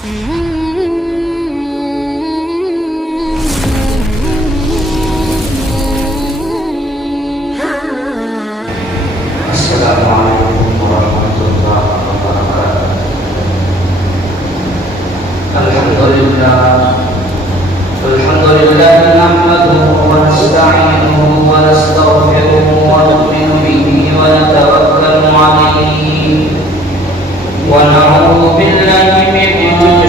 Assalamualaikum warahmatullahi wabarakatuh. Alhamdulillah nahmaduhu wa nasta'inuhu wa nastaghfiruhu wa nu'minu bihi wa natawakkalu alayhi wa na'udzu billahi min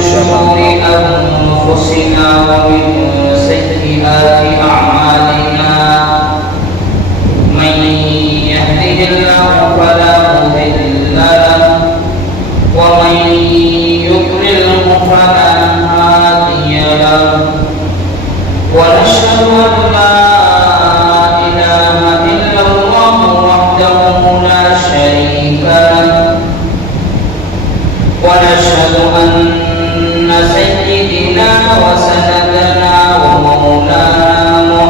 shururi anfusina wa min sayyiati a'malina. Man yahdihillahu fala mudilla lahu wa man yudlilhu fala hadiya lahu. ونشهد أن لا إله إلا الله وحده لا شريك له ونشهد أن سيدنا وسندنا ومولانا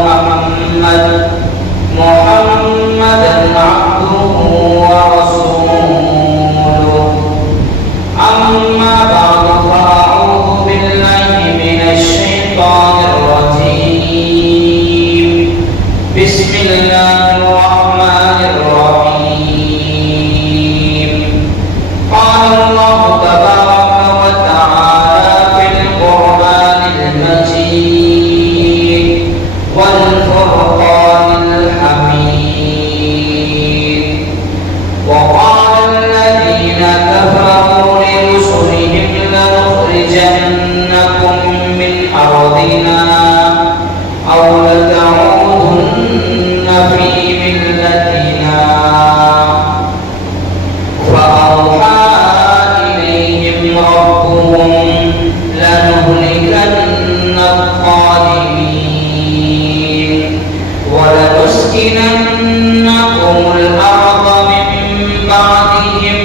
محمدا عبده ورسوله. أما بعد فأعوذ بالله من الشيطان بسم الله الرحمن الرحيم. قال الله تبارك وتعالى في القرآن المجيد والفرقان الحميد. وقال الذين كفروا لرسلهم لنخرجنكم من أرضنا أو لتعودن في ملتنا. فأوحى إليهم ربهم لنهلكن الظالمين ولنسكننكم الأرض من بعدهم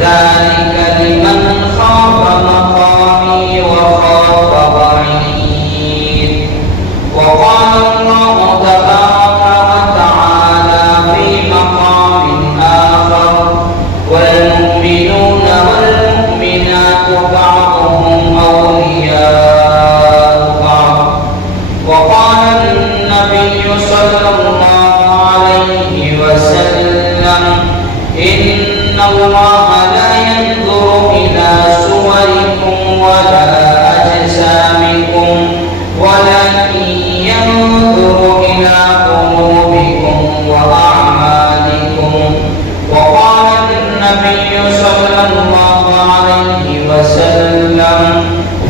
ذلك لمن خاف مقامي وخاف وعيد. وقال الله تبارك وتعالى في مقام آخر والمؤمنون والمؤمنات بعضهم أولياء بعض. وقال النبي صلى الله عليه وسلم إن الله لا ينظر إلى صوركم ولا أجسامكم ولكن ينظر إلى قلوبكم وأعمالكم. وقال النبي صلى الله عليه وسلم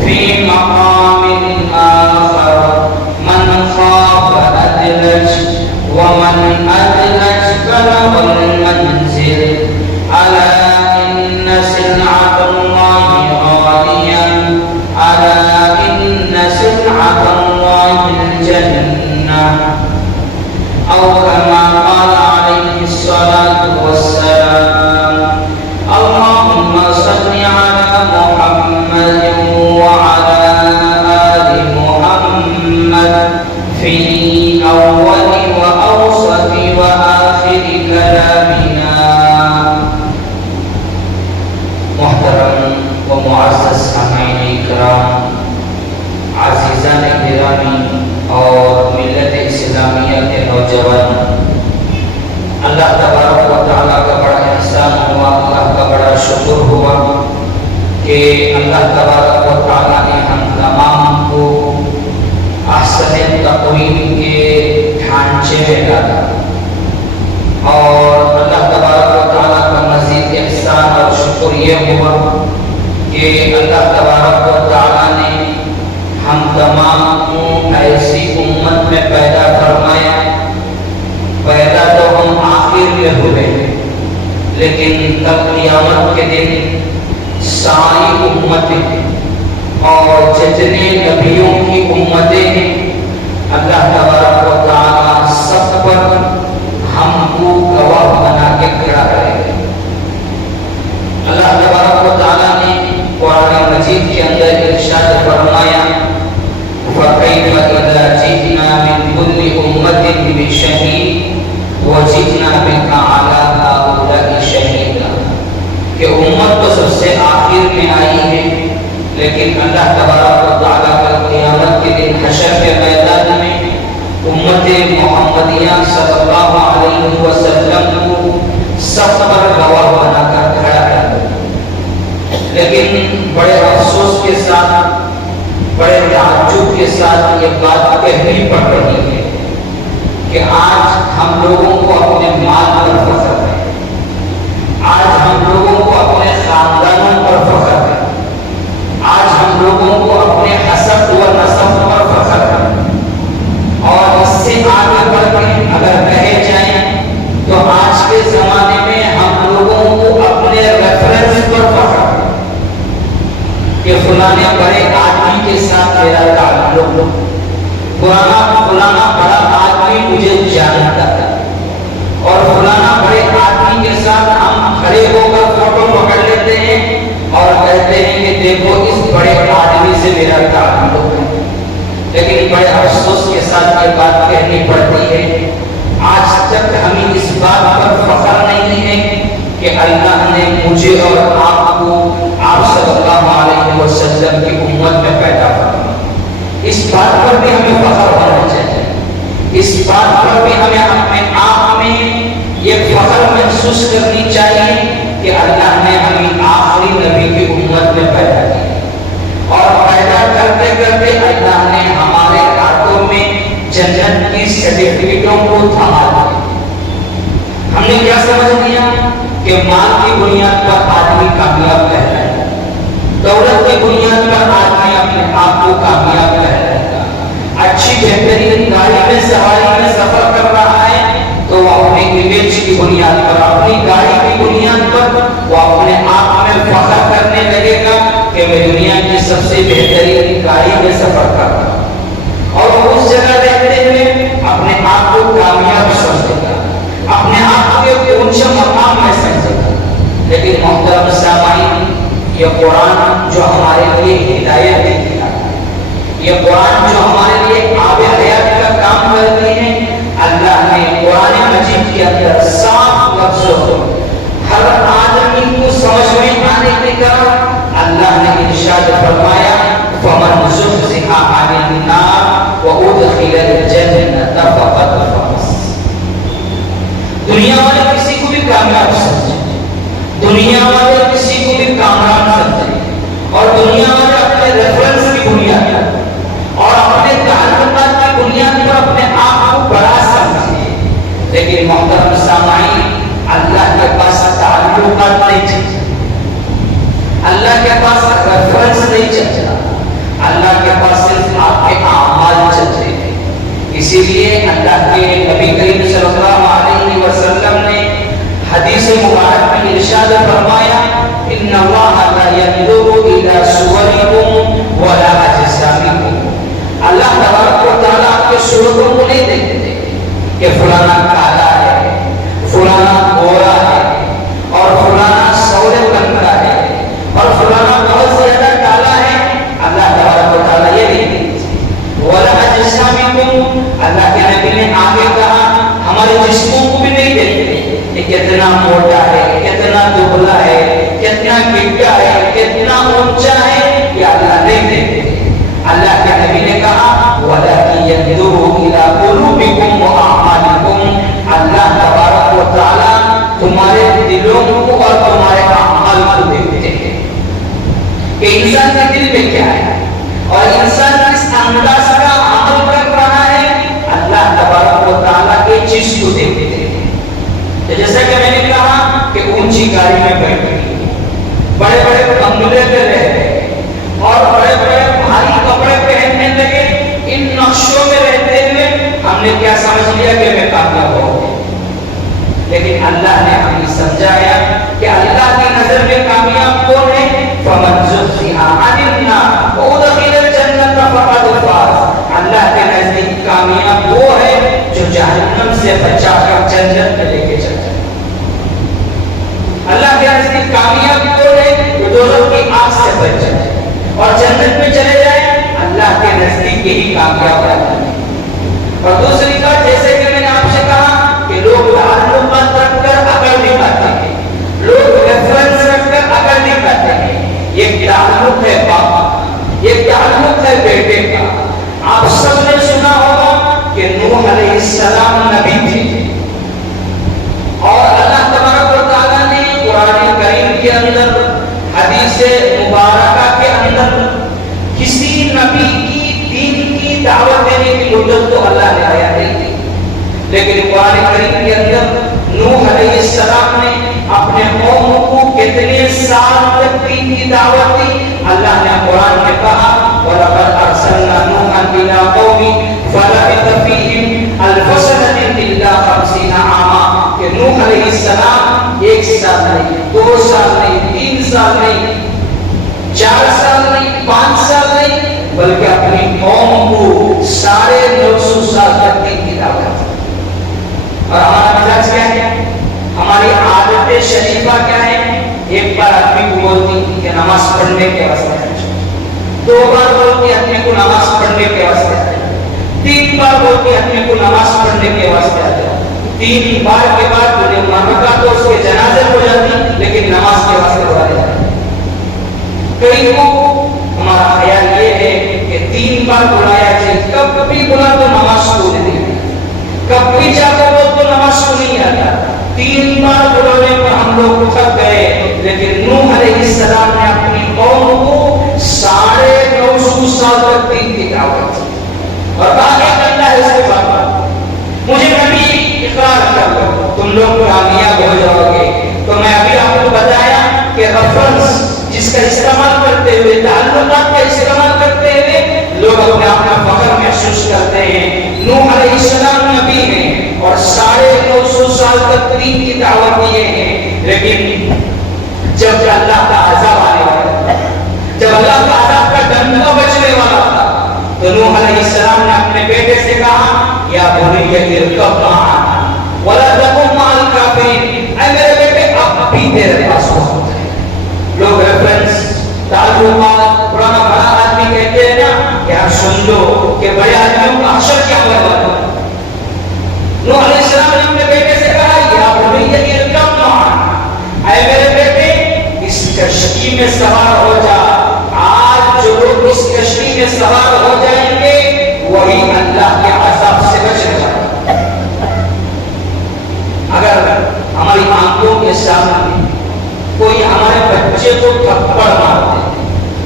في مقام آخر من خاف أدلج ومن أدلج بلغ المنزل. ألا إن سلعة الله غالية ألا إن سلعة الله الجنة أو كما قال عليه الصلاة والسلام. اللهم صل على محمد وعلى آل محمد في أول وأوسط وآخر كلامنا. محترم ومعزز سامعین اکرام، عزیزان گرامی اور ملت اسلامیہ کے نوجوان، اللہ تبارک و تعالیٰ کا بڑا احسان ہوا، اللہ کا بڑا شکر ہوا کہ اللہ تبارک و تعالیٰ نے ہم تمام کو احسن تقویم کے ڈھانچے میں ڈالا، اور اللہ تبارک و تعالیٰ کا مزید احسان اور شکر یہ ہوا کہ اللہ تبارک و تعالیٰ نے ہم تمام کو ایسی امت میں پیدا فرمایا. پیدا تو ہم آخر میں ہوئے لیکن تب قیامت کے دن ساری امتیں اور جتنے نبیوں کی امتیں ہیں اللہ تبارک و تعالیٰ سب پر ہم کو گواہ بنا کے کھڑا کرے گا. اللہ تبارک و تعالیٰ نے قرآن مجید کے اندر ارشاد فرمایا فَكَيْفَ إِذَا جِئْنَا مِنْ كُلِّ أُمَّةٍ بِشَهِيدٍ وَجِئْنَا بِكَ عَلَى هَؤُلَاءِ شَهِيدًا. کہ امت تو سب سے آخر میں آئی ہے لیکن اللہ تبارک و تعالیٰ کا قیامت کے دن حشر کے میدان میں امت محمدیہ صلی اللہ علیہ وسلم کو سب پر گواہ بنا کر کھڑا ہے. لیکن بڑے افسوس کے ساتھ، بڑے تعجب کے ساتھ یہ بات کہنی پڑ رہی ہے کہ آج ہم لوگوں کو اپنے مال پر فخر ہے، آج ہم لوگوں کو اپنے خاندانوں پر فخر ہے، آج ہم لوگوں کو اپنے حسب و نسب پر فخر ہے. اور اس سے آگے بڑھ کے اگر کہے جائیں تو آج کے زمانے میں ہم لوگوں کو اپنے ریفرنس پر فخر ہے کہ فلاں بڑے آدمی کے ساتھ میرا تعلق، فلانا بڑا آدمی مجھے جانتا ہے، اور فلانا بڑے آدمی کے ساتھ ہم کھڑے ہو کر فوٹو پکڑ لیتے ہیں اور کہتے ہیں کہ دیکھو اس بڑے آدمی سے میرا تعلق ہے. لیکن بڑے افسوس کے ساتھ یہ بات کہنی پڑتی ہے آج تک ہمیں اس بات پر فخر نہیں ہے کہ اللہ نے مجھے اور آپ کو آپ صلی اللہ علیہ وسلم کی امت میں پیدا کرا. اس بات پر بھی ہمیں فخر ہونا چاہیے، اس بات پر بھی ہمیں اپنے آپ میں یہ فخر محسوس کرنی چاہیے کہ اللہ نے ہمیں آخری نبی کی امت میں پیدا کیا، اور پیدا کرتے کرتے اللہ نے ہمارے ہاتھوں میں جنت کی سرٹیفکیٹوں کو تھما دیا. ہم نے کیا سمجھ لیا کہ مال کی بنیاد پر آدمی کامیاب رہتا ہے، دولت کی بنیاد پر آدمی اپنے آپ کو کامیاب رہتا ہے، اچھی بہترین گاڑی میں سواری میں سفر کر رہا ہے تو وہ اپنے امیج کی بنیاد پر، اپنی گاڑی کی بنیاد پر وہ اپنے آپ میں فخر کرنے لگے گا کہ میں دنیا کی سب سے بہترین گاڑی میں سفر کر رہا ہوں، اور اس جگہ رہتے ہوئے اپنے آپ کو کامیاب سمجھے گا، اپنے آپ کے اونچے مقام میں سمجھے گا. لیکن محترم سامعین، یہ قرآن جو ہمارے لیے ہدایت دیا ہے، یہ قرآن جو ہمارے لیے آب حیات کا کام کرتے ہیں، اللہ نے قرآن مجید کے اندر صاف لفظوں ہر آدمی کو سمجھ میں آنے کی طرح اللہ نے ارشاد فرمایا فمن زحزح عن النار وادخل الجنة فقد فاز. دنیا والے کسی کو بھی کامیاب سمجھیں، دنیا والے کسی کو بھی کامیاب سمجھیں، اور دنیا والے اپنے ریفرنس کی بنیاد پر اور اپنے تعلقات کی بنیاد پر اپنے آپ کو بڑا سمجھیں. لیکن محترم سامعین، اللہ کے پاس تعلقات نہیں چلتے، اللہ کے پاس ریفرنس نہیں چلتا، اللہ کے پاس صرف آپ کے اعمال چلتے ہیں. اسی لیے اللہ کے نبی کریم صلی اللہ علیہ وسلم نے حدیث مبارک میں ارشاد فرمایا ان اللہ لا ينظر الى صوركم ولا اجسامكم. اللہ تبارک و تعالیٰ آپ کے صورتوں کو نہیں دیکھتے کہ فلانا کالا ہے، فلانا گورا ہے، اور فلانا سورے رنگ کا ہے، اور فلانا بہت زیادہ کالا ہے. اللہ تبارک و تعالیٰ یہ نہیں دیکھتے. ولا اجسامکم، اللہ کے نبی نے آگے کہا ہمارے جسموں کو بھی نہیں دیکھتے کہ کتنا موٹا ہے، کتنا دبلا ہے، کتنا گڈا ہے، کتنا اونچا ہے، یہ اللہ نہیں دیکھتے. اللہ کے نبی نے کہا ولکن ينظر الى قلوبکم واعمالکم. اللہ تبارک و تعالیٰ تمہارے دلوں کو اور تمہارے اعمال کو دیکھتے ہیں کہ انسان کے دل میں کیا ہے اور انسان کس انداز کا عمل کر رہا ہے. اللہ تبارک و تعالیٰ کے چیز کو دیکھتے ہیں. جیسا کہ میں نے کہا کہ اونچی گاڑی میں بیٹھے، بڑے بڑے بنگلے میں رہتے اور بڑے بڑے بھاری کپڑے پہننے لگے، ان نقشوں میں رہتے ہوئے ہم نے کیا سمجھ لیا کہ میں کامیاب ہو گیا. لیکن اللہ نے ہمیں سمجھایا کہ اللہ کی نظر میں کامیاب کون ہے؟ فمن زحزح عن النار وادخل الجنة فقد فاز. اللہ کے نزدیک کامیاب وہ ہے جو جہنم سے بچا کر جنت میں لے کے چلتا ہے. اللہ کے نزدیک کامیاب وہ ہے جو دوزخ کی آگ سے بچ جائے اور جنت میں چلے جائے. اللہ کے نزدیک یہی کامیاب رہتا ہے. اور دوسری بات، جیسے کہ میں نے آپ سے کہا کہ لوگ تعلقات رکھ کر عقل دکھاتے ہیں، لوگ ریفرنس رکھ کر عقل دکھاتے ہیں. یہ تعلق ہے باپ یہ تعلق ہے بیٹے کا. آپ سب نے سنا ہوگا کہ نوح علیہ السلام نبی تھے اور اللہ تبارک و تعالیٰ نے قرآن کریم کے اندر حدیث مبارکہ کے اندر کسی نبی کی دین کی دعوت دینے کی مدت تو اللہ نے آیا نہیں دی، لیکن قرآن کریم کے اندر نوح علیہ السلام نے اپنے قوم کو کتنے سال تک دین کی دعوت دی. اللہ نے قرآن میں کہا وَلَقَدْ أَرْسَلْنَا نُوحًا إِلَىٰ قَوْمِهِ فَلَبِثَ فِيهِمْ أَلْفَ سَنَةٍ إِلَّا 50 عَامًا کہ نوح علیہ السلام 1 سال نہیں، 2 سال نہیں، 3 سال نہیں، 4 سال نہیں، 5 سال نہیں، بلکہ اپنی قوم کو 950 سال تک دین کی دعوت. اور ہمارا مزاج کیا ہے، ہماری عادت شریفہ کیا ہے؟ ایک بار آدمی کو بولتی کہ نماز پڑھنے کے واسطے ہے، 2 بار بولتی آدمی کو نماز پڑھنے کے واسطے ہے، 3 بار بولتی آدمی کو نماز پڑھنے کے واسطے ہے. 3 بار کے بعد انہیں مرکہ تو اس کے جنازے ہو جاتی لیکن نماز کے واسطے بلا جاتی. کئی کو ہمارا خیال یہ ہے کہ 3 بار بلایا جائے، کب بھی بلا تو نماز کو نہیں، کب بھی جا کر تو نماز کو نہیں آتا. 3 بار بلانے پر ہم لوگ تھک گئے، لیکن نوح علیہ السلام نے اپنی قوم کو 950 سال تک دین کی دعوت دی اور کہا کہ اللہ ہے اس کے بعد مجھے نبی اقرار کر دو، تم لوگ کامیاب ہو جاؤ گے. تو میں ابھی آپ کو بتایا کہ ریفرنس جس کا استعمال کرتے ہوئے، تعلقات کا استعمال کرتے ہوئے لوگ اپنے آپ میں فخر محسوس کرتے ہیں. نوح علیہ السلام نبی ہیں اور 950 سال تک دین کی دعوت دیے ہیں، لیکن جب اللہ کا عذاب آنے والا تھا، جب اللہ کا عذاب کا ڈنڈا بچنے والا تھا، تو نوح علیہ السلام نے اپنے بیٹے سے کہا یا بنی ارکب معنا ولا تکن مع الکافرین، اے میرے بیٹے اب بھی تیرے پاس وقت ہے. لوگ ریفرنس تعلقات پرانا بڑا آدمی کہتے ہیں نا کہ آپ سن لو کہ بڑے آدمیوں کا حشر کیا ہوگا. نوح علیہ السلام نے اپنے بیٹے سے کہا یا بنی ارکب معنا، اے میرے بیٹے اس کشتی میں سوار ہو جا. آج جو لوگ اس کشتی میں سوار ہو جائیں گے وہی اللہ کے عذاب سے بچنے والے. اگر ہماری آنکھوں کے سامنے کوئی ہمارے بچے کو تھپڑ مار دے،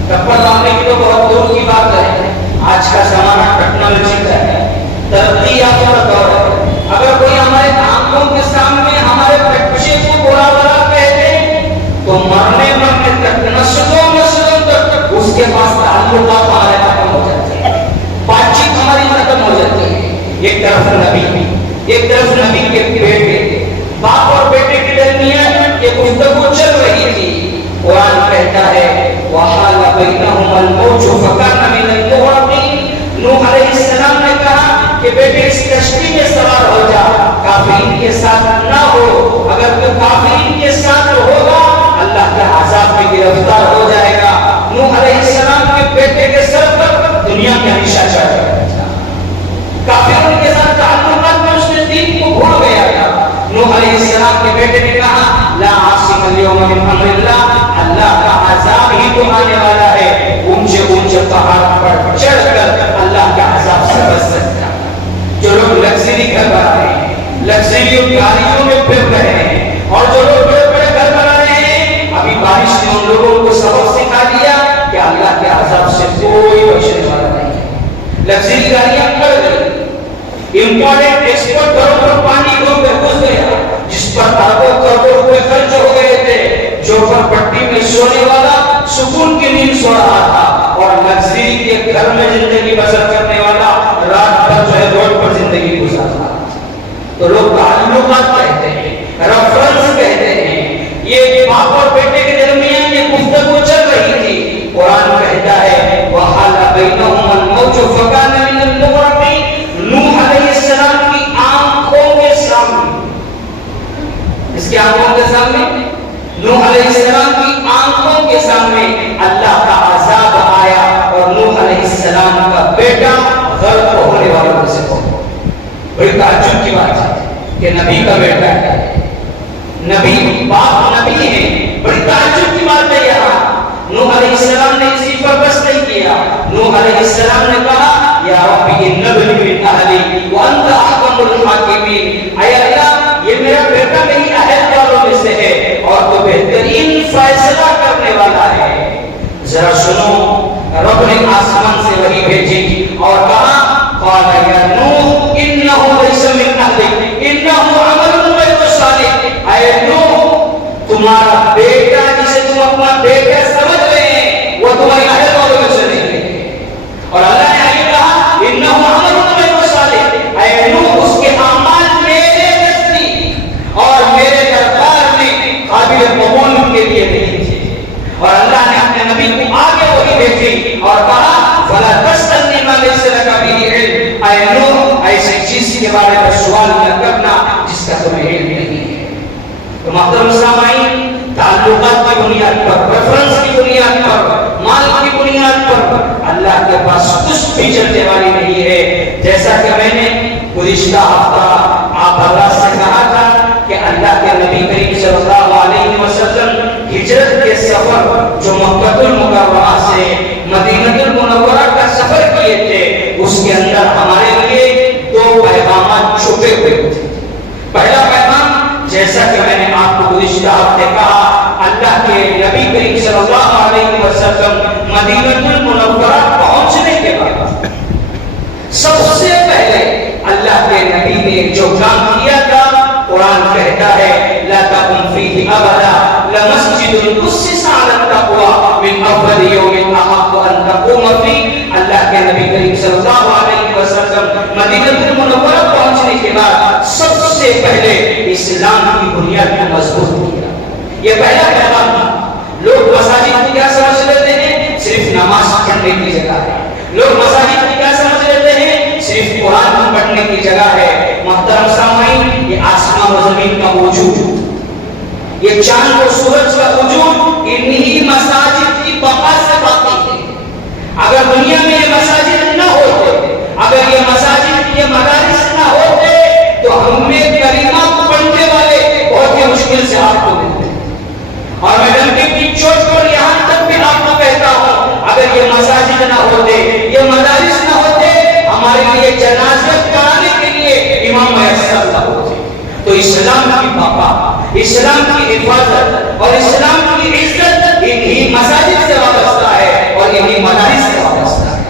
تھپڑ مارنے کی تو بہت دور کی بات ہے، آج کا زمانہ ٹیکنالوجی کا ہے، ترقی یافتہ دور ہے. اگر کوئی ہمارے آنکھوں کے سامنے ہمارے بچے کو برا بھلا کہتے تو مرنے تک نسلوں تک اس کے پاس تعلقات ہمارے ختم ہو جاتے ہیں، بات چیت ہماری ختم ہو جاتی ہے. ایک طرف نبی کے بیٹے، باپ اور بیٹے کے درمیان یہ گفتگو چل رہی تھی. قرآن کہتا ہے وَحَالَ بَيْنَهُمَا الْمَوْجُ فَكَانَ مِنَ الْمُغْرَقِينَ. نوح علیہ السلام نے کہا کہ بیٹے اس کشتی میں سوار ہو جا، کافرین کے ساتھ نہ ہو. اگر تو کافرین کے ساتھ ہوگا اللہ کے عذاب میں گرفتار ہو جائے گا. نوح علیہ السلام کے بیٹے کے سر پر دنیا کا ہمیشہ چڑھ گیا، کافروں کے ساتھ تعلقات میں اس نے دین کو بھول گیا تھا. نوح علیہ السلام کے بیٹے نے کہا لا عاصم اليوم من امر اللہ، اللہ کا عذاب ہی تو آنے والا ہے. اونچے پہاڑ پر چڑھ کر اللہ کے عذاب سے بچ سکتا. جو لوگ لگژری گھر بنا رہے ہیں، لگژری گاڑیوں میں پھر رہے ہیں، اور جو لوگ بڑے بڑے گھر بنا رہے ہیں، ابھی بارش نے ان لوگوں کو سبق سکھا دیا کہ اللہ کے عذاب سے کوئی بچنے والا نہیں ہے. لگژری گاڑیاں کر گئی، امپورٹنٹ ایکسپورٹ گھروں پر پانی گھوم کر گھس گیا، جس پر اربوں کروڑوں روپے خرچ ہو گئے تھے، جو پر پٹی میں سونے والا سکون کی نیند سو رہا تھا، اور لگژری کے گھر میں زندگی بسر کرنے والا رات بھر جو ہے روڈ پر زندگی گزار رہا. تو لوگ تعلقات کہتے ہیں، ریفرنس کہتے ہیں. یہ باپ اور بیٹے کے درمیان یہ گفتگو چل رہی تھی. قرآن کہتا ہے وَحَالَ بَيْنَهُمَا الْمَوْجُ فَكَانَ مِنَ الْمُغْرَقِينَ. نوح علیہ السلام کی آنکھوں کے سامنے، اس کی آنکھوں کے سامنے، نوح علیہ السلام کی آنکھوں کے سامنے اللہ کا عذاب آیا اور نوح علیہ السلام کا بیٹا غرق ہونے والوں میں سے ہو. بڑی تعجب کی بات ہے کہ نبی کا بیٹا ہے، نبی باپ نبی ہے. بڑی تعجب کی بات ہے. یہاں نوح علیہ السلام نے اسی پر بس نہیں کیا، الحاکمین، اے اللہ یہ میرا بیٹا میری اہل والوں میں سے ہے اور تو بہترین فیصلہ کرنے والا ہے۔ ذرا سنو، رب نے آسمان سے وحی بھیجی اور کہا قال یا نوح انه ليس من اهلك انه عمل غير صالح، اے نوح تمہارا بیٹا جسے تم اپنا بیٹا سمجھ رہے ہیں وہ تمہاری اہل والوں میں سے نہیں ہے۔ اور اللہ نے آگے کہا انه عمل غير صالح، اے نوح اس کے اعمال میرے نزدیک اور میرے دربار میں قابل قبول کے لیے نہیں تھے۔ اور اللہ نے اپنے نبی کو آگے وہی بھیجی اور کہا فلا تسألنی ما لیس لک به علم، اے نوح ایسی چیز کے بارے میں سوال نہ کرنا جس کا تمہیں علم نہیں ہے۔ تو محترم سامعین، تعلقات کی بنیاد پر، ریفرنس کی بنیاد پر، مال کی بنیاد پر اللہ کے پاس کچھ بھی چلنے والی نہیں ہے۔ جیسا کہ میں نے گزشتہ ہفتہ آپ اللہ سے کہا تھا کہ اللہ کے نبی کریم صلی اللہ علیہ وسلم ہجرت کے سفر جو مکہ المکرمہ سے مدینہ المنورہ کا سفر کیے تھے اس کے اندر ہمارے لیے دو پیغامات چھپے ہوئے تھے۔ پہلا پیغام جیسا کہ میں نے آپ کو گزشتہ ہفتے کہا، اللہ کے نبی کریم صلی اللہ علیہ وسلم مدینہ المنورہ پہنچنے کے بعد سب سے پہلے اللہ کے نبی نے جو کام کیا تھا، قرآن کہتا ہے لا تقم فیہ ابدا لمسجد اسس علی التقوی من اول یوم احق ان تقوم فیہ۔ اللہ کے نبی کریم صلی اللہ علیہ وسلم مدینہ المنورہ پہنچنے کے بعد سب سے پہلے اسلام کی بنیاد کو مضبوط کیا۔ یہ پہلا پیغام تھا۔ لوگ مساجد کو کیا سمجھ لیتے ہیں؟ صرف نماز پڑھنے کی جگہ ہے۔ لوگ مساجد کو کیا سمجھ لیتے ہیں؟ صرف قرآن پڑھنے کی جگہ ہے۔ محترم سامعین، یہ آسمان و زمین کا وجود، یہ چاند و سورج کا وجود انہی مساجد کی بقا سے باقی ہے۔ اگر دنیا میں یہ مساجد نہ ہوتے، اگر یہ مساجد، یہ مدارس نہ ہوتے تو ہم نے کلمہ پڑھنے والے بہت ہی مشکل سے آپ کو ملتے۔ اور میں ڈنڈے کی چوٹ پر یہاں تک بھی آپ کو کہتا ہوں، اگر یہ مساجد نہ ہوتے، یہ مدارس نہ ہوتے، ہمارے لیے جنازہ کرانے کے لیے امام میسر نہ ہوتے۔ تو اسلام کی بقا، اسلام کی حفاظت اور اسلام کی عزت انہی مساجد سے وابستہ ہے اور انہی مدارس سے وابستہ ہے۔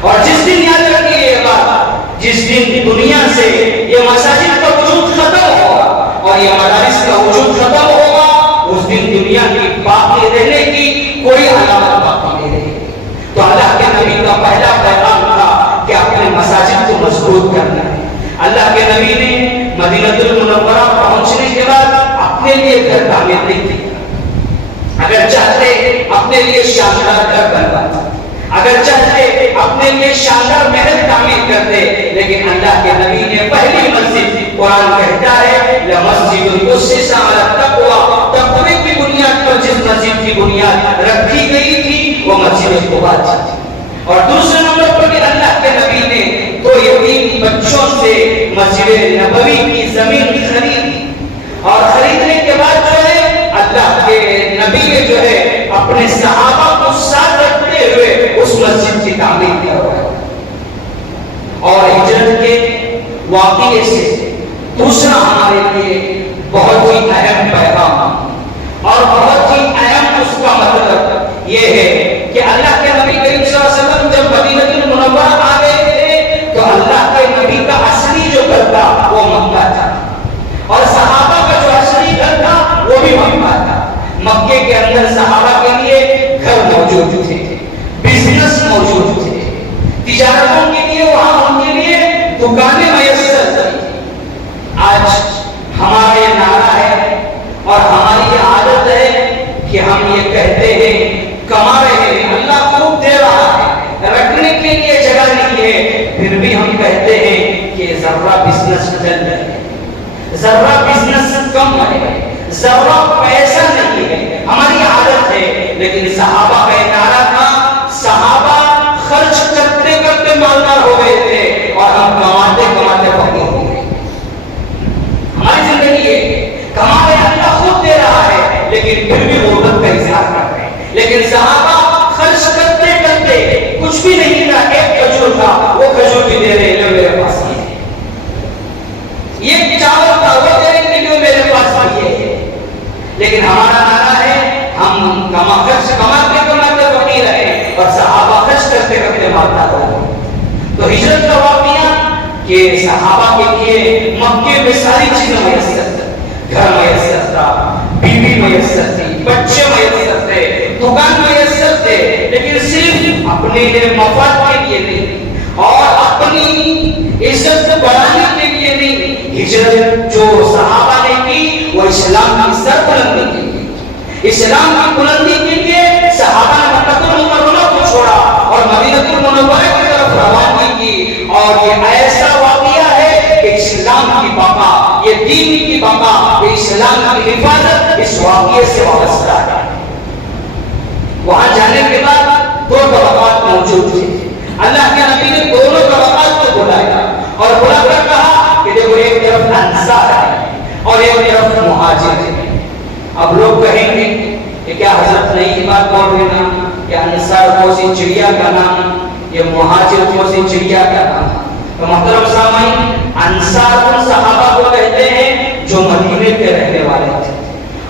اور جس دن یاد رکھیے یہ بات، جس دن دنیا سے یہ مساجد کا وجود ختم ہوگا اور یہ مدارس کا وجود ختم ہوگا، اس دن دنیا کی باقی رہنے کی کوئی علامت باقی نہیں رہے گی۔ تو اللہ کے نبی کا پہلا پیغام تھا کہ اپنے مساجد کو مضبوط کرنا ہے۔ اللہ کے نبی نے مدینہ المنورہ پہنچنے کے بعد اپنے لیے گھر تعمیر نہیں کیا۔ اگر چاہتے اپنے لیے شاندار گھر بنواتے، اگر چاہتے اپنے لیے شاندار محل تعمیر کرتے، لیکن اللہ کے نبی نے پہلی مسجد، قرآن کہتا ہے لمسجد اسس علی التقوی، تقوی کی بنیاد پر جس مسجد کی بنیاد رکھی گئی تھی وہ مسجد قباء تھی۔ اور دوسرے نمبر پر بھی اللہ کے نبی نے دو یتیم بچوں سے مسجد نبوی کی زمین خریدی، اور خریدنے کے بعد جو ہے اللہ کے نبی نے جو ہے اپنے صحابہ کو ساتھ رکھتے ہوئے اس مسجد کی تعمیر کروائی۔ اور ہجرت کے واقعے سے دوسرا ہمارے لیے بہت ہی اہم پیغام اور بہت ہی اہم اس کا مطلب یہ ہے کہ اللہ کے نبی کریم صلی اللہ علیہ وسلم جب مدینہ المنورہ آ گئے تھے تو اللہ کے نبی کا اصلی جو گھر تھا وہ مکہ تھا، اور صحابہ کا جو اصلی گھر تھا وہ بھی مکہ تھا۔ مکے کے اندر صحابہ کے لیے گھر موجود تھے، بزنس موجود تھے، تجارتوں کے لیے وہاں ان کے لیے دکانیں میسر تھیں۔ آج ہمارے نعرہ ہے اور ہماری عادت ہے کہ ہم یہ کہتے ہیں کما رہے ہیں، اللہ خوب دے رہا ہے، رکھنے کے لیے جگہ نہیں ہے، پھر بھی ہم کہتے ہیں کہ ذرا بزنس چل رہے ہیں، ذرا بزنس کم ہے، ذرا پیسہ نہیں ہے، ہماری عادت ہے۔ لیکن صحابہ کا نعرہ تھا، صحابہ خرچ کرتے کرتے مالدار ہو گئے تھے اور ہم کماتے کماتے فقیر ہو گئے۔ ہماری زندگی ہے کما رہے، اللہ خود دے رہا ہے، لیکن پھر بھی غربت کا اظہار کر رہے ہیں۔ لیکن صحابہ خرچ کرتے کرتے کچھ بھی نہیں تھا، ایک کھجور تھا، وہ کھجور بھی دے رہے ہیں، میرے پاس نہیں ہے۔ لیکن ہمارا نعرہ ہے ہم کماتے فقیر رہے اور صحابہ خرچ کرتے کرتے مالدار ہو. تو ہجرت کا واقعہ کہ صحابہ کے لیے مکے میں ساری چیزیں میسر تھی، گھر میسر تھا، بیوی میسر تھی، بچے میسر تھے، دکان میسر تھے، لیکن صرف اپنے مفاد کے لیے نہیں اور اپنی عزت کو بڑھانے کے لیے نہیں. ہجرت جو صحابہ نے کی وہ اسلام کی سربلندی کے لیے، اسلام کی بلندی کے لیے صحابہ نے مکہ المکرمہ کو چھوڑا اور مدینہ المنورہ کی طرف روانگی کی. اور یہ ایسا واقعہ ہے کہ اسلام کی بقا، یہ دین کی بقا، یہ اسلام کی حفاظت اس واقعے سے وابستہ ہے. وہاں جانے کے بعد دو طبقات موجود تھے. اللہ کے نبی نے دونوں طبقات کو بلایا اور بلا کر کہا کہ دیکھو ایک طرف انصار ہے اور ایک طرف مہاجر ہے. اب لوگ کہیں گے کہ کیا حضرت نئی کی بات بول رہے نا کہ انصار کو سی چڑیا کا نام، یہ مہاجر کو سی چڑیا کا نام. تو محترم سامعین، انصار ان صحابہ کو کہتے ہیں جو مدینے کے رہنے والے تھے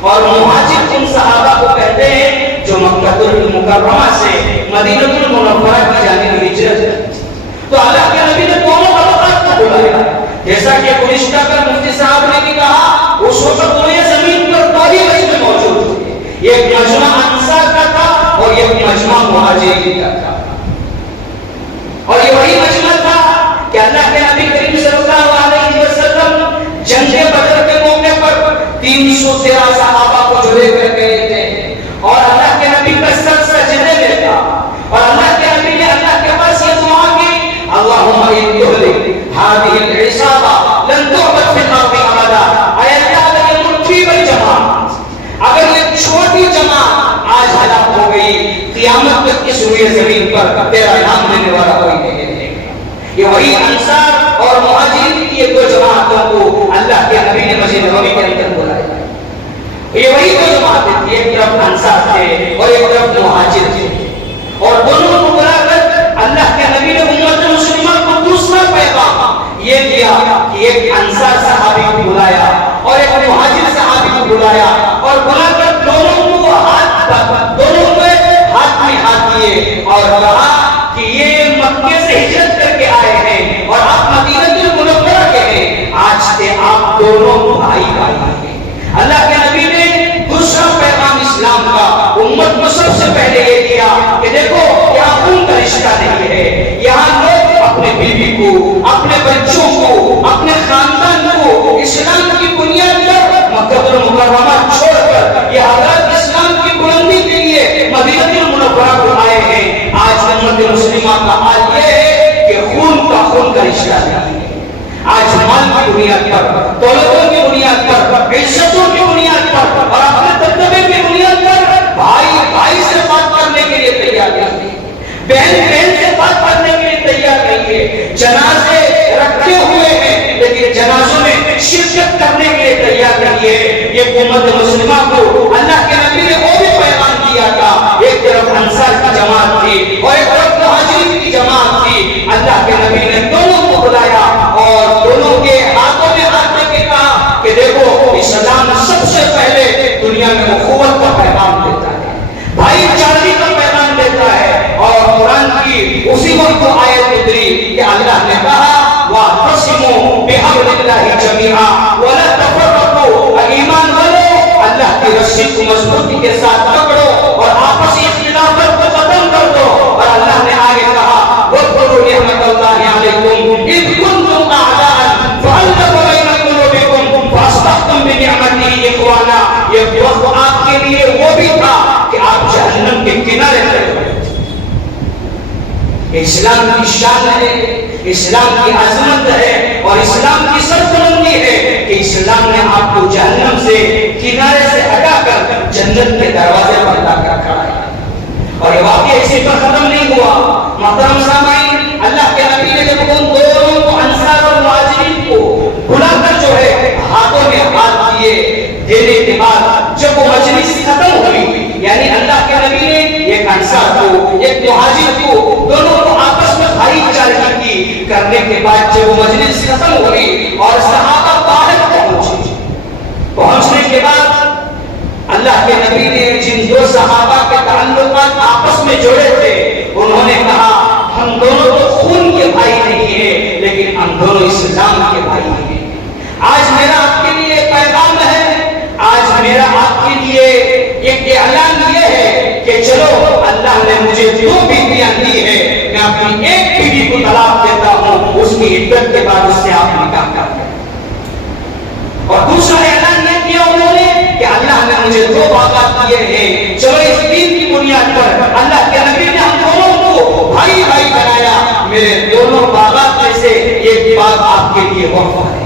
اور مہاجر ان صحابہ کو کہتے ہیں جو مکہ المکرمہ سے مدینہ المنورہ کی جانب ہجرت کی. تو اللہ کے نبی نے دونوں طبقات کو بلایا. جیسا کہ گزشتہ کل مفتی صاحب نے بھی کہا اس وقت پورے زمین پر دو ہی مجمع موجود تھے، ایک مجمع انصار کا تھا اور ایک مجمع مہاجرین کا تھا. اور یہ وہی مجمع تھا کہ اللہ کے نبی کریم صلی اللہ علیہ وسلم جنگ بدر کے موقع پر 313 صحابہ کو جو لے کر گئے تھے اور اللہ کے نبی کا سر سجدے میں تھا اور اللہ کے نبی نے اللہ کے پاس یہ دعا کی، اللہم ان تہلک هذه العصابہ لن تعبد فی الارض ابدا. اے اللہ یہ مٹھی بھر جماعت، اگر یہ چھوٹی جماعت آج ہلاک ہو گئی، قیامت تک اس روئے زمین پر تیرا نام لینے والا کوئی نہیں ہے. یہ وہی انصار اور مہاجرین کی یہ دو جماعتوں کو اللہ کے نبی نے مسجد نبوی کے اندر بلایا. یہ وہی دو جماعتیں تھیں، ایک طرف انصار تھے اور ایک طرف مہاجر تھے. اور دونوں کو بلا کر اللہ کے نبی نے امت مسلمہ کو دوسرا پیغام یہ دیا کہ ایک انصار صحابی کو بلایا اور ایک مہاجر صحابی کو بلایا اور بلا کر دونوں کو دونوں میں ہاتھ میں ہاتھ دیے اور کہا کہ یہ مکے سے ہجرت کر کے آئے ہیں اور آپ مدینہ المنورہ کے ہیں، آج سے آپ دونوں بھائی بھائی ہیں. اللہ کے نبی نے دوسرا پیغام اسلام کا امت کو سب سے پہلے یہ دیا کہ دیکھو یہاں خون کا رشتہ نہیں ہے، یہاں لوگ اپنے بیوی کو، اپنے بچوں کو، اپنے خاندان کو اسلام کی بنیاد پر مکہ المکرمہ چھوڑ کر یہ حضرات اسلام کی بلندی کے لیے مدینہ المنورہ کو آئے ہیں. آج امت مسلمہ کا حال یہ ہے کہ خون کا رشتہ نہیں ہے. آج مال کی بنیاد پر، دولتوں کی بنیاد پر، عزتوں کی بنیاد پر اور اپنے دبدبے کی بنیاد پر بھائی بھائی سے بات کرنے کے لیے تیار نہیں ہے، بہن بہن سے بات کرنے کے لیے تیار نہیں ہے. جنازے رکھے ہوئے ہیں لیکن جنازوں میں شرکت کرنے کے لیے تیار نہیں ہے. یہ امت مسلمہ کو اللہ کے نبی نے وہ بھی پیغام دیا تھا، ایک طرف انصار کی جماعت تھی اور ایک طرف مہاجرین کی جماعت تھی. اللہ کے نبی نے دونوں کو بلایا اور دونوں کے ہاتھوں میں ہاتھ رکھ کے کہا کہ دیکھو اسلام سب سے پہلے دنیا میں اخوت کا پیغام دیتا ہے، بھائی چارگی کا پیغام دیتا ہے. اور قرآن کی اسی وقت آیت اتری کہ اللہ نے کہا وَاعْتَصِمُوا بِحَبْلِ اللَّهِ جَمِيعًا وَلَا تَفَرَّقُوا. ایمان والو اللہ کی رسی کو مضبوطی کے ساتھ پکڑو اور آپسی اختلافات کو ختم کر دو. اور اللہ نے آگے کہا وَاذْكُرُوا نِعْمَتَ اللَّهِ عَلَيْكُمْ إِذْ كُنتُمْ أَعْدَاءً فَأَلَّفَ بَيْنَ قُلُوبِكُمْ فَأَصْبَحْتُمْ بِنِعْمَتِهِ إِخْوَانًا. یہ وقت آپ کے لیے وہ بھی تھا کہ آپ جہنم کے کنارے کھڑے ہوئے. اسلام کی شان ہے، اسلام کی عظمت ہے اور اسلام کی سربلندی ہے کہ اسلام نے آپ کو جہنم سے کنارے سے ہٹا کر جنت کے دروازے پر لا کر کھڑا ہے. اور یہ واقعہ اسی پر ختم نہیں ہوا. محترم سامعین، اللہ کے نبی نے جب ان دونوں کو انصار اور مہاجرین کو بلا کر جو ہے ہاتھوں میں ہاتھ دیے دینے کے بعد جب وہ مجلس ختم ہوئی، یعنی اللہ کے نبی نے ایک انصار کو ایک مہاجر کو دونوں کو آپس میں بھائی چارگی کی کرنے کے بعد جب وہ مجلس ختم ہوئی اور صحابہ باہر پہنچنے کے بعد اللہ کے نبی نے جن دو صحابہ کے تعلقات آپس میں جوڑے تھے انہوں نے کہا ہم دونوں تو خون کے بھائی نہیں ہیں لیکن ہم دونوں اسلام کے بھائی ہیں۔ آج میرا آپ کے لیے پیغام ہے، آج میرا آپ کے لیے ایک اعلان یہ ہے کہ چلو اللہ نے مجھے دو بیویاں دی ہے، میں اپنی ایک بیوی کو طلاق دیتا ہوں، اس کی عدت کے بعد اس سے آپ نکاح کر لیں۔ اور دوسرا اعلان یہ کیا انہوں نے کہ اللہ نے مجھے دو باغات دیے ہیں، چلو اس دین کی بنیاد پر اللہ کے نبی نے ہم دونوں کو بھائی بھائی بنایا، میرے دونوں باغات میں سے ایک باغ آپ کے لیے وقف ہے،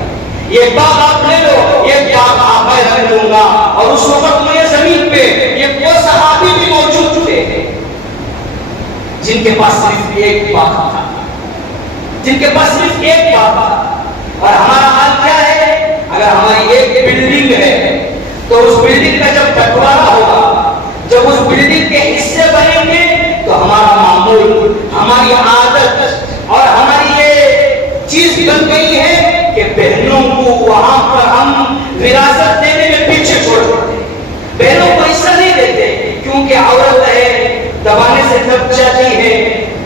یہ باغ آپ لے لو، یہ باغ آپ میں رکھ دوں گا۔ اور اس وقت میرے زمین پہ یہ وہ صحابی بھی موجود تھے جن کے پاس صرف ایک باغ تھا، جن کے پاس صرف ایک باغ تھا۔ اور ہمارا حال کیا ہے؟ اگر ہماری ایک بلڈنگ ہے تو اس بلڈنگ کا جب بٹوارا ہوگا، جب اس بلڈنگ کے حصے بنیں گے تو ہمارا معمول، ہماری عادت اور ہماری یہ چیز بن گئی ہے کہ بہنوں کو وہاں پر ہم وراثت دینے میں پیچھے چھوڑ دیتے ہیں، بہنوں کو حصہ نہیں دیتے، کیونکہ عورت ہے دبانے سے دب جاتی ہے،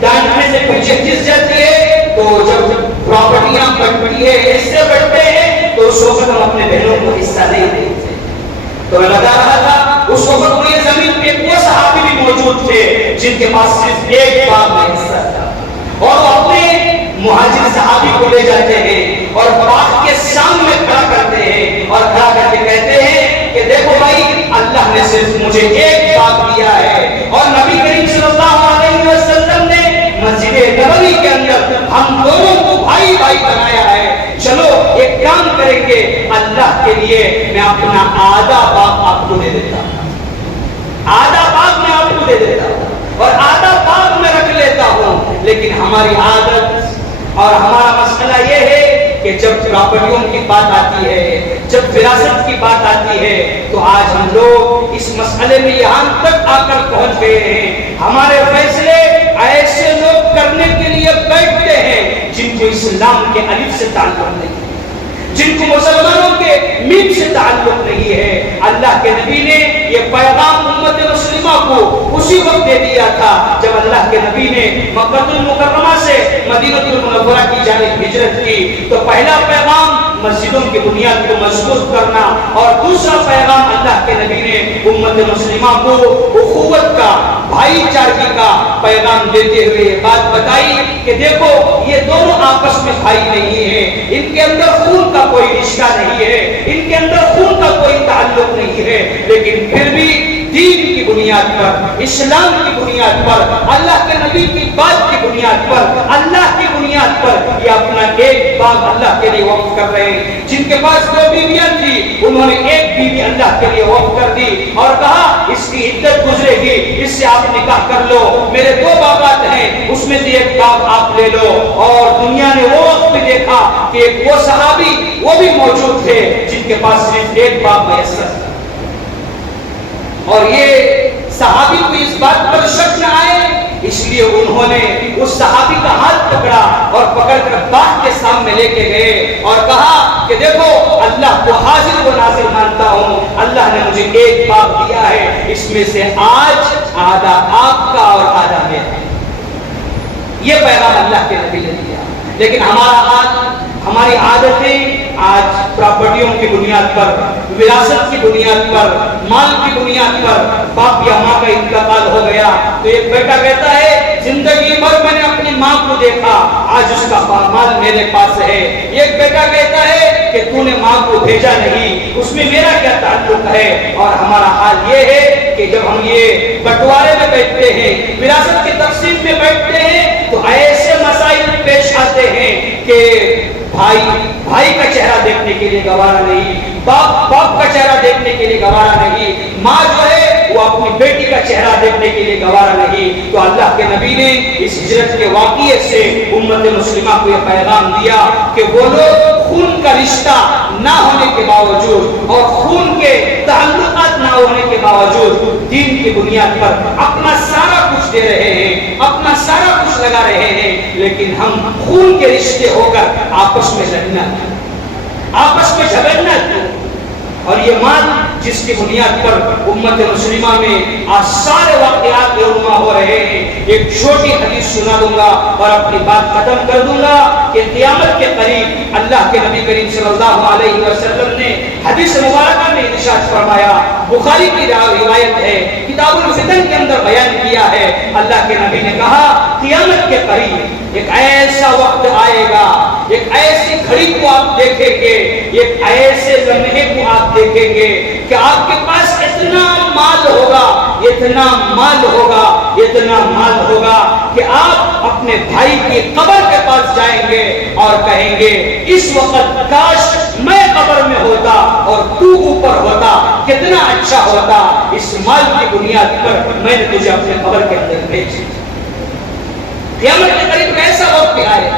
ڈانٹنے سے پیچھے کھس جاتی ہے، تو جب پراپرٹیاں بڑھتی ہے، حصے بڑھتے ہیں، تو اس وقت ہم اپنے بہنوں کو حصہ نہیں دیتے۔ تو میں بتا رہا تھا اس وقت وہ یہ زمین پہ وہ صحابی بھی موجود تھے جن کے پاس صرف ایک باغ میں حصہ تھا، اور وہ اپنے مہاجر صحابی کو لے جاتے ہیں اور باغ کے سامنے کھڑا کرتے ہیں اور کھڑا کر کے کہتے ہیں کہ دیکھو بھائی، اللہ نے صرف مجھے ایک باغ دیا ہے، اور نبی کریم صلی اللہ علیہ وسلم نے مسجد نبوی کے اندر ہم دونوں کو بھائی بھائی بنایا ہے، چلو ایک کام کریں گے، اللہ کے لیے میں اپنا آدھا باغ آپ کو دے دیتا ہوں، آدھا باغ میں آپ کو دے دیتا ہوں اور آدھا باغ میں رکھ لیتا ہوں۔ لیکن ہماری عادت اور ہمارا مسئلہ یہ ہے کہ جب پراپرٹیوں کی بات آتی ہے، جب وراثت کی بات آتی ہے، تو آج ہم لوگ اس مسئلے میں یہاں تک آ کر پہنچ گئے ہیں، ہمارے فیصلے ایسے لوگ کرنے کے لیے بیٹھتے ہیں جن کو اسلام کے الف سے تعلق نہیں ہے، جن کو مسلمانوں کے میم سے تعلق نہیں ہے۔ اللہ کے نبی نے یہ پیغام امت مسلمہ کو اسی وقت دے دیا تھا جب اللہ کے نبی نے مکہ المکرمہ سے مدینہ المنورہ کی جانب ہجرت کی، تو پہلا پیغام مسجدوں کی بنیاد کو مضبوط کرنا، اور دوسرا پیغام اللہ کے نبی نے امت مسلمہ کو اخوت کا، بھائی چارگی کا پیغام دیتے ہوئے یہ بات بتائی کہ دیکھو یہ دونوں آپس میں بھائی نہیں ہیں، ان کے اندر خون کا کوئی رشتہ نہیں ہے، ان کے اندر خون کا کوئی تعلق نہیں ہے، لیکن پھر بھی دین کی بنیاد پر، اسلام کی بنیاد پر، اللہ کے نبی کی بات کی بنیاد پر، اللہ کی بنیاد پر یہ اپنا ایک باغ اللہ کے لیے وقف کر رہے ہیں۔ جن کے پاس دو بیویاں تھی انہوں نے ایک بیوی اللہ کے لیے وقف کر دی اور کہا اس کی عدت گزرے گی، اس سے آپ نکاح کر لو، میرے دو باغات ہیں اس میں سے ایک باغ آپ لے لو۔ اور دنیا نے وہ وقت بھی دیکھا کہ ایک وہ صحابی وہ بھی موجود تھے جن کے پاس صرف ایک باغ میسر تھا، اور یہ صحابی کو اس بات پر شک نہ آئے، اس لیے انہوں نے اس صحابی کا ہاتھ پکڑا اور پکڑ کر باغ کے سامنے لے کے گئے اور کہا کہ دیکھو اللہ کو حاضر و ناظر مانتا ہوں، اللہ نے مجھے ایک باغ دیا ہے، اس میں سے آج آدھا آپ کا اور آدھا میرا۔ یہ پیغام اللہ کے نبی نے دیا، لیکن ہمارا حال، ہماری عادتیں آج پراپرٹیوں کی بنیاد پر، وراثت کی بنیاد پر، مال کی بنیاد پر، باپ یا ماں کا انتقال ہو گیا تو ایک بیٹا کہتا ہے زندگی بھر میں نے اپنی ماں کو دیکھا، آج اس کا مال میرے پاس ہے۔ ایک بیٹا کہتا ہے کہ تو نے ماں کو بھیجا نہیں، اس میں میرا کیا تعلق ہے؟ اور ہمارا حال یہ ہے کہ جب ہم یہ بٹوارے میں بیٹھتے ہیں، وراثت کی تقسیم میں بیٹھتے ہیں، تو ایسے مسائل پیش آتے ہیں کہ بھائی کا چہرہ دیکھنے کے لیے گوارا نہیں، باپ کا چہرہ دیکھنے کے لیے گوارا نہیں، ماں جو ہے وہ اپنی بیٹی کا چہرہ دیکھنے کے لیے گوارا نہیں۔ تو اللہ کے نبی نے اس ہجرت کے واقعے سے امت مسلمہ کو یہ پیغام دیا کہ وہ لوگ خون کا رشتہ نہ ہونے کے باوجود اور خون کے تعلقات نہ ہونے کے باوجود دین کی بنیاد پر اپنا سارا کچھ دے رہے ہیں، اپنا سارا کچھ لگا رہے ہیں، لیکن ہم خون کے رشتے ہو کر آپس میں لڑنا، آپس میں جھگڑنا، اور یہ مال جس کی بنیاد پر امت مسلمہ میں آج سارے واقعات رونما ہو رہے ہیں، ایک چھوٹی حدیث سنا دوں گا اور اپنی بات ختم کر دوں گا کہ قیامت کے قریب اللہ کے نبی کریم صلی اللہ علیہ وسلم نے حدیث مبارکہ میں ارشاد فرمایا، بخاری کی روایت ہے، کتاب الفتن کے اندر بیان کیا ہے، اللہ کے نبی نے کہا قیامت کے قریب ایک ایسا وقت آئے گا، ایک ایسی گھڑی کو آپ دیکھیں گے، ایک ایسے لمحے کو آپ دیکھیں گے کہ آپ کے پاس اتنا مال ہوگا، اتنا مال ہوگا، اتنا مال ہوگا کہ آپ اپنے بھائی کی قبر کے پاس جائیں گے اور کہیں گے اس وقت کاش میں قبر میں ہوتا اور تو اوپر ہوتا، کتنا اچھا ہوتا، اس مال کی بنیاد پر میں نے تجھے اپنے قبر کے اندر بھیج دیا۔ قیامت کے قریب ایسا وقت آئے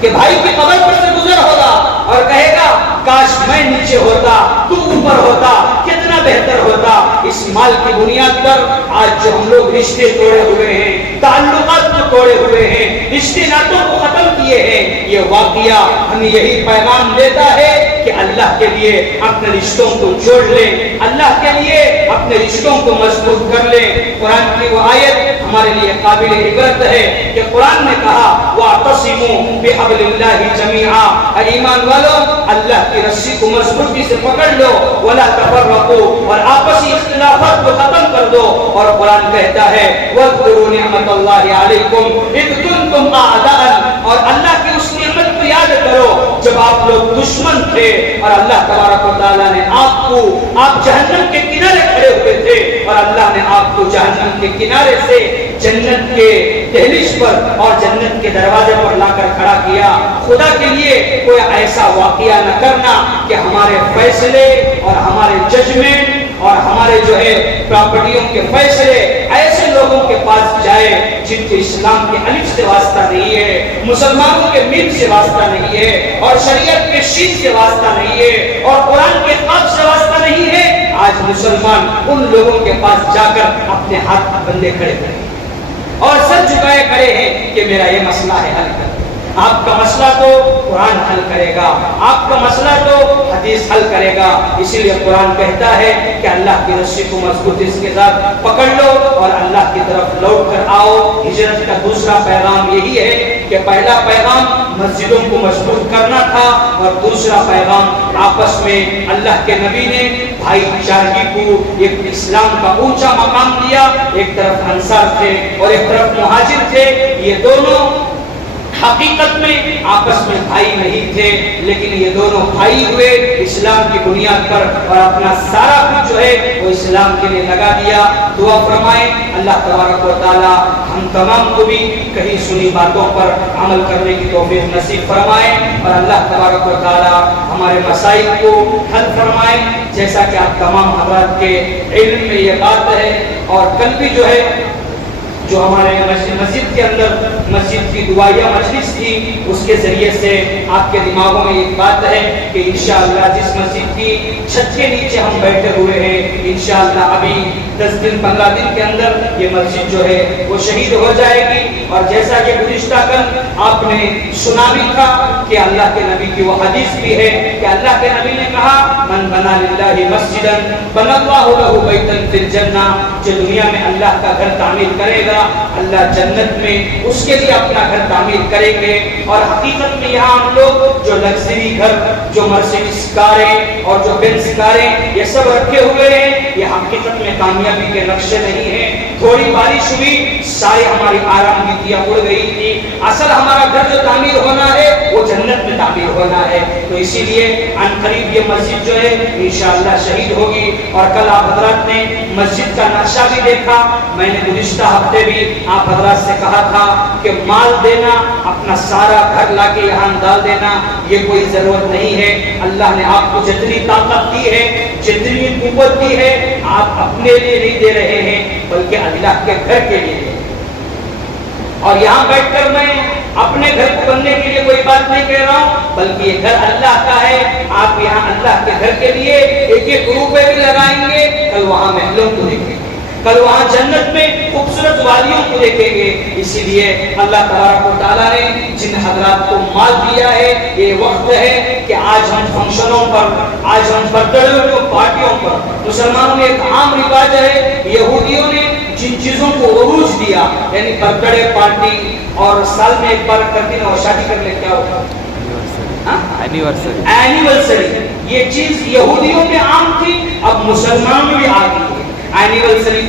کہ بھائی کی قبر پر سے گزر ہوگا اور کہے گا کاش میں نیچے ہوتا تو اوپر ہوتا، کتنا بہتر ہوتا۔ اس مال کی بنیاد پر آج جو ہم لوگ رشتے توڑے ہوئے ہیں، تعلقات کو توڑے ہوئے ہیں، رشتے ناتوں کو ختم کیے ہیں، یہ واقعہ ہمیں یہی پیغام دیتا ہے کہ اللہ کے لیے اپنے رشتوں کو جوڑ لیں، اللہ کے لیے اپنے رشتوں کو مضبوط کر لیں۔ قرآن کی وہ آیت ہمارے لیے قابل عبرت ہے کہ قرآن نے کہا وَاعْتَصِمُوا بِحَبْلِ اللَّهِ جَمِيعًا، اے ایمان والو اللہ کی رسی کو مضبوطی سے پکڑ لو، وَلَا تَفَرَّقُوا، اور آپسی اختلافات کو ختم کر دو۔ اور قرآن کہتا ہے وَاذْكُرُوا نِعْمَةَ اللَّهِ عَلَيْكُمْ إِذْ كُنْتُمْ أَعْدَاءً، اور اللہ کی اس نعمت کو یاد کرو جب آپ لوگ دشمن تھے اور اللہ تبارک و تعالیٰ نے آپ جہنم کے کنارے کھڑے ہوئے تھے اور اللہ نے آپ کو جہنم کے کنارے سے جنت کے دہلیز پر اور جنت کے دروازے پر لا کر کھڑا کیا۔ خدا کے لیے کوئی ایسا واقعہ نہ کرنا کہ ہمارے فیصلے اور ہمارے ججمنٹ اور ہمارے جو ہے پراپرٹیوں کے فیصلے ایسے لوگوں کے پاس جائے جن کو اسلام کے الف سے واسطہ نہیں ہے، مسلمانوں کے میم سے واسطہ نہیں ہے، اور شریعت کے شین سے واسطہ نہیں ہے، اور قرآن کے قاف سے واسطہ نہیں ہے۔ آج مسلمان ان لوگوں کے پاس جا کر اپنے ہاتھ بندے کھڑے کریں اور سر جھکائے کھڑے ہیں کہ میرا یہ مسئلہ ہے، حل کر۔ آپ کا مسئلہ تو قرآن حل کرے گا، آپ کا مسئلہ تو حدیث حل کرے گا۔ اسی لیے قرآن کہتا ہے کہ اللہ کی رسی کو مضبوطی کے ساتھ پکڑ لو اور اللہ کی طرف لوٹ کر آؤ۔ ہجرت کا دوسرا پیغام یہی ہے کہ پہلا پیغام مسجدوں کو مضبوط کرنا تھا اور دوسرا پیغام آپس میں اللہ کے نبی نے بھائی چارگی کو ایک اسلام کا اونچا مقام دیا۔ ایک طرف انصار تھے اور ایک طرف مہاجر تھے، یہ دونوں حقیقت میں آپس میں بھائی نہیں تھے، لیکن یہ دونوں بھائی ہوئے اسلام کی بنیاد پر اور اپنا سارا کچھ جو ہے وہ اسلام کے لیے لگا دیا۔ دعا فرمائیں اللہ تبارک و تعالی ہم تمام کو بھی کہیں سنی باتوں پر عمل کرنے کی توفیق نصیب فرمائیں اور اللہ تبارک و تعالی ہمارے مسائل کو حل فرمائیں، جیسا کہ آپ تمام حضرات کے علم میں یہ بات ہے۔ اور کل بھی جو ہے جو ہمارے مسجد کے اندر مسجد کی دعائیہ مجلس تھی، اس کے ذریعے سے آپ کے دماغوں میں ایک بات ہے کہ انشاءاللہ جس مسجد کی چھت کے نیچے ہم بیٹھے ہوئے ہیں، انشاءاللہ ابھی 10 دن 15 دن کے اندر یہ مسجد جو ہے وہ شہید ہو جائے گی۔ اور جیسا کہ گزشتہ کل آپ نے سنا بھی تھا کہ اللہ کے نبی کی وہ حدیث بھی ہے کہ اللہ کے نبی نے کہا من بنا للہ مسجدا بنا اللہ لہ بیتا فی الجنہ، جو دنیا میں اللہ کا گھر تعمیر کرے گا اللہ جنت میں اس کے لیے اپنا گھر تعمیر کریں گے۔ اور حقیقت میں یہاں ہم لوگ جو لگژری گھر، جو مرسیڈیز کاریں اور جو بینز کاریں یہ سب رکھے ہوئے ہیں، یہ حقیقت میں کامیابی کے نقشے نہیں ہیں۔ تھوڑی بارش ہوئی ساری ہماری آرامگیاں اڑ گئی تھی۔ اصل ہمارا گھر جو تعمیر ہونا ہے وہ جنت میں تعمیر ہونا ہے۔ تو اسی لیے ان قریب یہ مسجد جو ہے انشاءاللہ شہید ہوگی۔ اور کل آپ حضرات نے مسجد کا نقشہ بھی دیکھا، میں نے گزشتہ ہفتے بھی آپ حضرات سے کہا تھا کہ مال دینا، اپنا سارا گھر لا کے یہاں ڈال دینا یہ کوئی ضرورت نہیں ہے۔ اللہ نے آپ کو جتنی طاقت دی ہے، جتنی قوت دی ہے، آپ اپنے لیے نہیں دے رہے ہیں بلکہ اللہ کے گھر کے لیے۔ اور یہاں بیٹھ کر میں اپنے گھر کو بننے کے لیے کوئی بات نہیں کہہ رہا ہوں، بلکہ یہ گھر اللہ کا ہے۔ آپ یہاں اللہ کے گھر کے لیے ایک ایک روپے بھی لگائیں گے، کل وہاں محلوں کو دیکھیں گے، کل وہاں جنت میں خوبصورت وادیوں کو دیکھیں گے. اسی لیے اللہ تبارک و تعالیٰ نے جن حضرات کو مال دیا ہے، یہ وقت ہے کہ آج ہم فنکشنوں پر، آج ہم برتھڈے پارٹیوں پر، مسلمانوں میں ایک عام رواج ہے، یہودیوں نے جن چیزوں کو عروج دیا، یعنی برتھڈے پارٹی اور سال میں ایک بار کر دینا اور شادی کر لے، کیا ہوتا ہے اینیورسری. یہ چیز یہودیوں میں عام تھی، اب مسلمانوں میں بھی آ گئی ہے. اینیورسری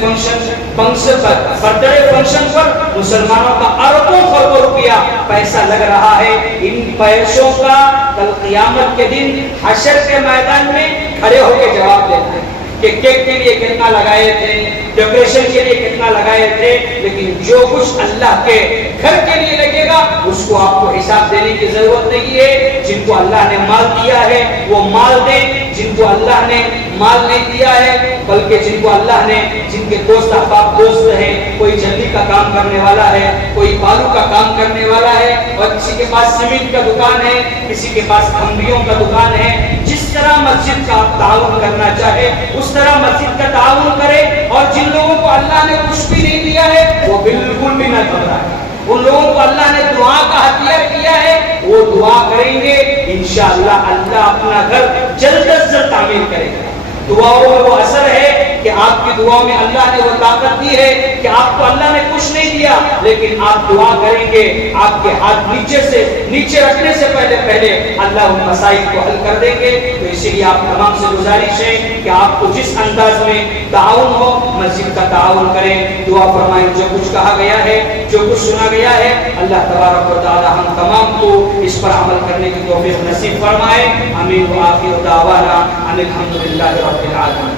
برتھڈے فنکشن پر مسلمانوں کا اربوں خربوں روپیہ پیسہ لگ رہا ہے. ان پیسوں کا کل قیامت کے دن حشر کے میدان میں کھڑے ہو کے جواب دینا ہے کہ کیک کے لیے کتنا لگائے تھے، ڈیکوریشن کے لیے کتنا لگائے تھے. لیکن جو کچھ اللہ کے گھر کے لیے لگے گا اس کو آپ کو حساب دینے کی ضرورت نہیں ہے. جن کو اللہ نے مال دیا ہے وہ مال دیں، جن کو اللہ نے مال نہیں دیا ہے، بلکہ جن کو اللہ نے، جن کے دوست احباب دوست ہیں، کوئی جلدی کا کام کرنے والا ہے، کوئی بالو کا کام کرنے والا ہے، اور کسی کے پاس سیمنٹ کا دکان ہے، کسی کے پاس کھمبیوں کا دکان ہے. جس طرح مسجد کا تعاون کرنا چاہے اس طرح مسجد کا تعاون کرے. اور جن لوگوں کو اللہ نے کچھ بھی نہیں دیا ہے وہ بالکل بھی نہ گھبرائے. ان لوگوں کو اللہ نے دعا کا ہتھیار کیا ہے، وہ دعا کریں گے، انشاءاللہ اللہ اپنا گھر جلد از جلد تعمیر کرے گا. دعاؤں میں وہ اثر ہے کہ آپ کی دعاؤں میں اللہ نے وہ طاقت دی ہے کہ آپ کو اللہ نے کچھ نہیں دیا، لیکن آپ دعا کریں گے، آپ کے ہاتھ نیچے رکھنے سے پہلے اللہ ان مسائل کو حل کر دیں گے. تو اسی لیے آپ تمام سے گزارش ہے کہ آپ کو جس انداز میں تعاون ہو مسجد کا تعاون کریں. دعا فرمائیں. جو کچھ کہا گیا ہے، جو کچھ سنا گیا ہے، اللہ تبارک و تعالی ہم تمام کو اس پر عمل کرنے کی توفیق نصیب فرمائے. آمین. وآخر دعوانا ان الحمد للہ رب العالمین.